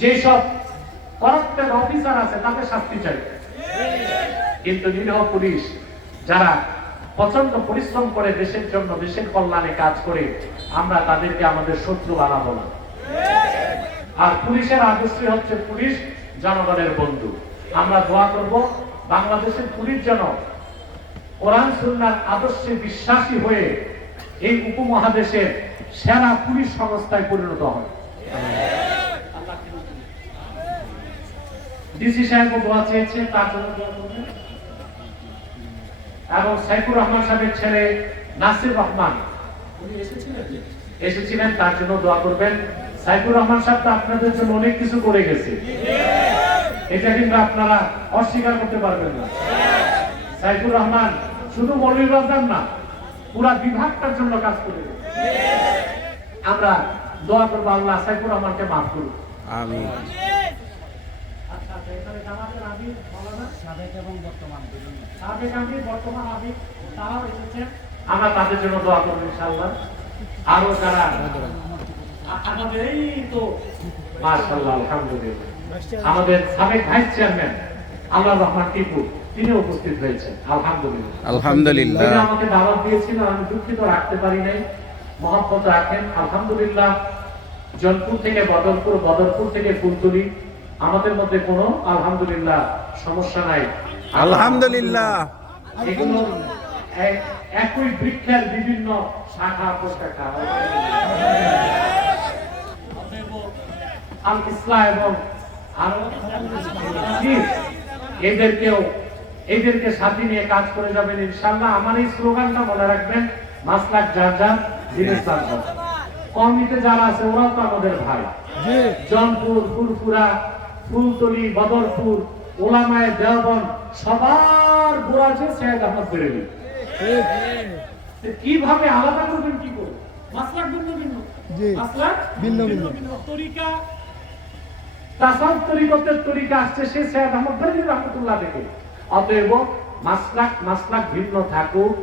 যেসব corrupted officer আছে তাদের শাস্তি চাই, কিন্তু নিরীহ পুলিশ যারা প্রচন্ড পরিশ্রম করে দেশের জন্য, দেশের কল্যাণে কাজ করে, আমরা তাদেরকে আমাদের শত্রু বানাবো না। আর পুলিশের আদর্শ হচ্ছে পুলিশ জনগণের বন্ধু। আমরা দোয়া করব বাংলাদেশের পুলিশ যেন কোরআন সুন্নাহর আদর্শে বিশ্বাসী হয়ে এই উপমহাদেশের সেরা পুলিশ সংস্থায় পরিণত হয়। ডিসি সাহেব দোয়া চেয়েছে, তার জন্য দোয়া করবেন। এবং সাইফুর রহমান সাহেবের ছেলে নাসির রহমান উনি এসেছিলেন, তার জন্য দোয়া করবেন। সাইফুর রহমান সাহেব তো আপনাদের জন্য অনেক কিছু করে গেছে, এটা কিন্তু আপনারা অস্বীকার করতে পারবেন না। সাইফুর রহমান শুধু মৌলভীবাজার না, পুরা বিভাগটার জন্য কাজ করে গেছে। আমরা দোয়া করবো আল্লাহ সাইফুর রহমানকে মাফ করুন, আমিন। আমরা তাদের জন্য দোয়া করবো ইনশাআল্লাহ। আরো যারা আমাদের এই তো মাশাআল্লাহ আলহামদুলিল্লাহ আমাদের সাবেক ভাইস চেয়ারম্যান আল্লাহ রহমান টিপু, তিনি উপস্থিত হয়েছেন, আলহামদুলিল্লাহ আলহামদুলিল্লাহ। তিনি আমাকে দাওয়াত দিয়েছিলেন, আমি দুঃখিত রাখতে পারি নাই, মহব্বত রাখেন। আলহামদুলিল্লাহ জনপুর থেকে বদরপুর, বদরপুর থেকে ফুলতলি, আমাদের মধ্যে কোনো আলহামদুলিল্লাহ সমস্যা নাই, আলহামদুলিল্লাহ। এগুলো একই বৃক্ষের বিভিন্ন শাখা প্রশাখা, আল ইসলাম এবং এদেরকে সাথে নিয়ে কাজ করে যাবেন ইনশাআল্লাহ। আমার এই স্লোগানটা মনে রাখবেন, মাসলাক যার যার, দিনের যার যার। কমিতে যারা আছে ওরাও তো আমাদের ভাই, জনপুর, ফুরফুরা, ফুলতলি, বদরপুর, ওলামায়ে দেওবন্দ সবার গোড়া যে সৈয়দ আহমদ বেরেলভী। কিভাবে আলাদা করবেন, কি করে? মাসলাক ভিন্ন ভিন্ন, মাসলাক ভিন্ন ভিন্ন, তরিকা তাসাউফ তরিকতের তরিকা আসছে সে সৈয়দ আহমদ বেরেলভী রাহমাতুল্লাহ থেকে। অতএব মাসলাক ভিন্ন থাকুক,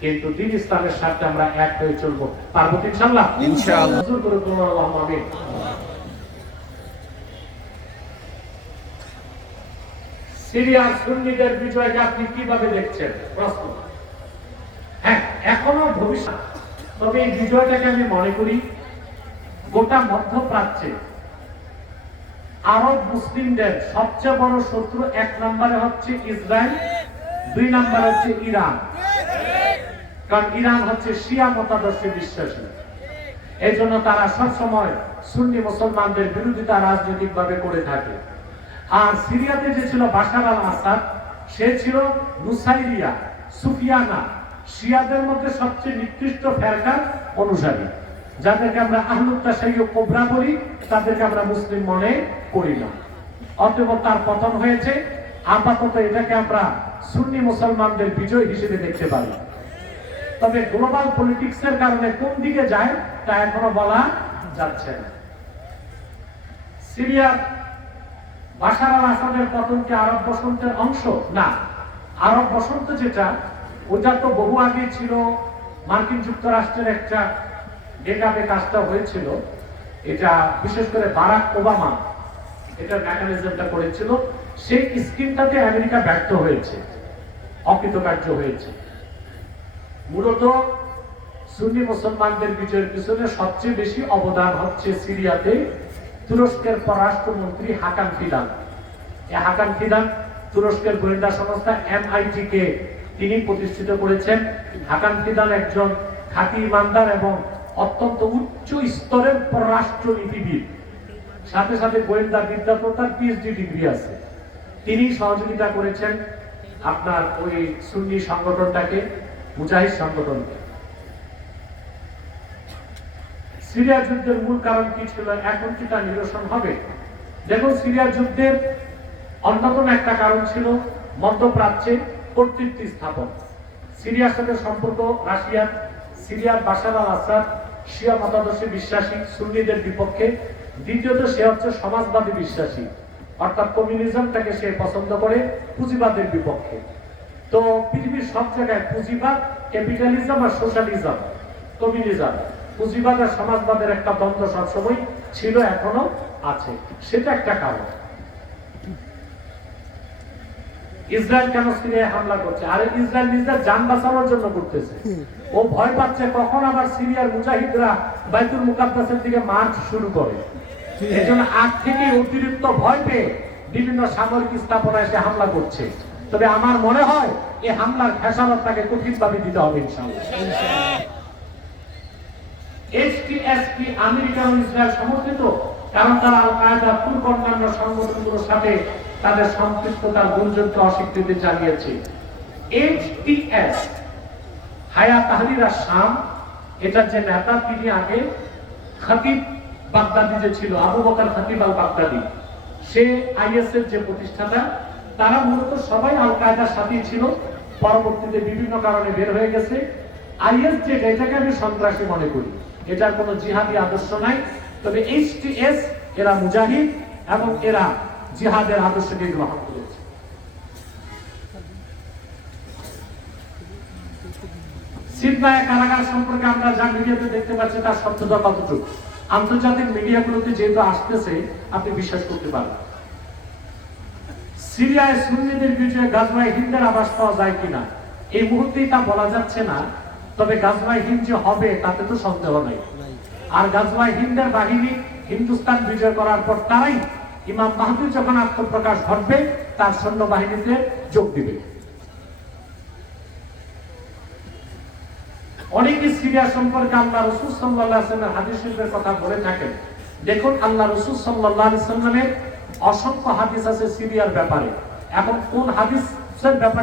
কিন্তু দ্বীন ইসলামের সাথে আমরা এক হয়ে চলবো, পারবো ইনশাআল্লাহ, ইনশাআল্লাহ। আল্লাহুম্মা আমিন। সিরিয়ার সুন্নিদের বিজয়কে আপনি কিভাবে দেখছেন? প্রশ্ন। হ্যাঁ, এখনো ভবিষ্যৎ, তবে এই বিজয়টাকে আমি মনে করি গোটা মধ্যপ্রাচ্যে আরব মুসলিমদের সবচেয়ে বড় শত্রু এক নম্বরে হচ্ছে ইসরায়েল, দুই নম্বরে হচ্ছে ইরান। কারণ ইরান হচ্ছে শিয়া মতাদর্শে বিশ্বাসী, এই জন্য তারা সবসময় সুন্নি মুসলমানদের বিরোধিতা রাজনৈতিকভাবে করে থাকে। আর সিরিয়াতে যে ছিল বাশার আল আসাদ, সে ছিল নুসাইরিয়া, সুফিয়ানা, শিয়াদের মধ্যে সবচেয়ে নিকৃষ্ট ফেরকার অনুসারী, যাদেরকে আমরা আহলুত তাশাইয়্যুক কুবরা বলি, তাদেরকে আমরা মুসলিম মনে করি না। অতএব তার পতন হয়েছে। আপাতত এটাকে আমরা সুন্নি মুসলমানদের বিজয় হিসেবে দেখতে পারি। তবে গ্লোবাল পলিটিক্সের কারণে কোন দিকে যায় তা এখনো বলা যাচ্ছে না। সিরিয়ার বাশার আল আসাদের পতন কি আরব বসন্তের অংশ? না। আরব বসন্ত যেটা, ওটা তো বহু আগে ছিল। মার্কিন যুক্তরাষ্ট্রের একটা ডেটাবে কাজটা হয়েছিল, এটা বিশেষ করে বারাক ওবামা এটার মেকানিজমটা করেছিল। সেই স্কিমটাতে আমেরিকা ব্যর্থ হয়েছে, অকৃতকার্য হয়েছে। মূলত সুন্নি মুসলমানদের বিজয়ের পিছনে সবচেয়ে বেশি অবদান হচ্ছে সিরিয়াতে তুরস্কের পররাষ্ট্রমন্ত্রী হাকান ফিদান। এই হাকান ফিদান তুরস্কের গোয়েন্দা সংস্থা MIT কে তিনি প্রতিষ্ঠিত করেছেন। হাকান ফিদান একজন খাঁটি ইমানদার এবং অত্যন্ত উচ্চ স্তরের পররাষ্ট্রনীতিবিদ, সাথে সাথে গোয়েন্দা বিদ্যাতেও তার PhD ডিগ্রি আছে। তিনি সহযোগিতা করেছেন আপনার ওই সুন্নি সংগঠনটাকে, মুজাহিদ সংগঠনকে। সিরিয়া যুদ্ধের মূল কারণ কি ছিল, এখন কি তা নিরসন হবে? দেখুন, সিরিয়া যুদ্ধের অন্যতম একটা কারণ ছিল মধ্যপ্রাচ্যে কর্তৃত্ব স্থাপন। সিরিয়ার সাথে সম্পর্ক রাশিয়ার। সিরিয়ার বাশার আল আসাদ শিয়া মতাদর্শে বিশ্বাসী, সুন্নিদের বিপক্ষে। দ্বিতীয়ত সে হচ্ছে সমাজবাদী বিশ্বাসী, অর্থাৎ কমিউনিজমটাকে সে পছন্দ করে, পুঁজিবাদের বিপক্ষে। তো পৃথিবীর সব জায়গায় পুঁজিবাদ, ক্যাপিটালিজম আর সোশ্যালিজম, কমিউনিজম, পুঁজিবাদ আর সমাজবাদের একটা দ্বন্দ্ব সবসময় ছিল, এখনো আছে, সেটা একটা কারণ। ইসরায়েল কেন সিরিয়ায় হামলা করছে? আরে ইসরায়েল নিজের জান বাঁচানোর জন্য করতেছে। ও ভয় পাচ্ছে কখন আবার সিরিয়ার মুজাহিদরা বাইতুল মুকাদ্দাসের দিকে মার্চ শুরু করে। এই জন্য আগ থেকে অতিরিক্ত ভয় পেয়ে বিভিন্ন সামরিক স্থাপনায় এসে হামলা করছে। তবে আমার মনে হয় এই হামলার খেসারত তাকে কঠিনভাবে দিতে হবে ইনশাআল্লাহ। HTSP আমেরিকা ও ইসরায়েল সমর্থিত, কারণ তারা আল কায়েদা পূর্ব অন্যান্য সংগঠনগুলোর সাথে তাদের সম্পৃক্ততার গুঞ্জনকে অস্বীকৃতি জানিয়েছে। HTS হায়াত তাহরির শাম, এটা যে নেতা, তিনি আগে খতিব বাগদাদি যে ছিল, আবু বকর খতিব আল বাগদাদি, সে IS এর যে প্রতিষ্ঠাতা, তারা মূলত সবাই আল কায়েদার সাথেই ছিল। পরবর্তীতে বিভিন্ন কারণে বের হয়ে গেছে। IS যে এটাকে আমি সন্ত্রাসী মনে করি, এটার কোনো জিহাদি আদর্শ নাই। তবে HTS এরা মুজাহিদ এবং এরা জিহাদের আদর্শকে গ্রহণ করেছে। সিরিয়ায় কারাগার সম্পর্কে আমরা যা মিডিয়াতে দেখতে পাচ্ছি তার সত্যতা কতটুকু, আন্তর্জাতিক মিডিয়াগুলোতে যেহেতু আসতেছে আপনি বিশ্বাস করতে পারবেন। সিরিয়ায় সুন্নিদের বিজয়ে গাজওয়ায়ে হিন্দের আভাস পাওয়া যায় কিনা এই মুহূর্তে তা বলা যাচ্ছে না। তবে গাজওয়ায়ে হিন্দ যে হবে তাতে তো সন্দেহ নাই। আর গাজওয়ায়ে হিন্দের বাহিনী হিন্দুস্তান বিজয় করার পর তারাই ইমাম মাহদী যখন আত্মপ্রকাশ ঘটবে তার সৈন্যবাহিনীতে যোগ দিবে। অনেকে সিরিয়া সম্পর্কে আল্লাহ রাসূল সাল্লাল্লাহু আলাইহি ওয়াসাল্লামের হাদিস শরীফের কথা বলে থাকেন। দেখুন, আল্লাহ রাসূল সাল্লাল্লাহু আলাইহি ওয়াসাল্লামের অসংখ্য হাদিস আছে সিরিয়ার ব্যাপারে। এখন কোন হাদিসের ব্যাপারে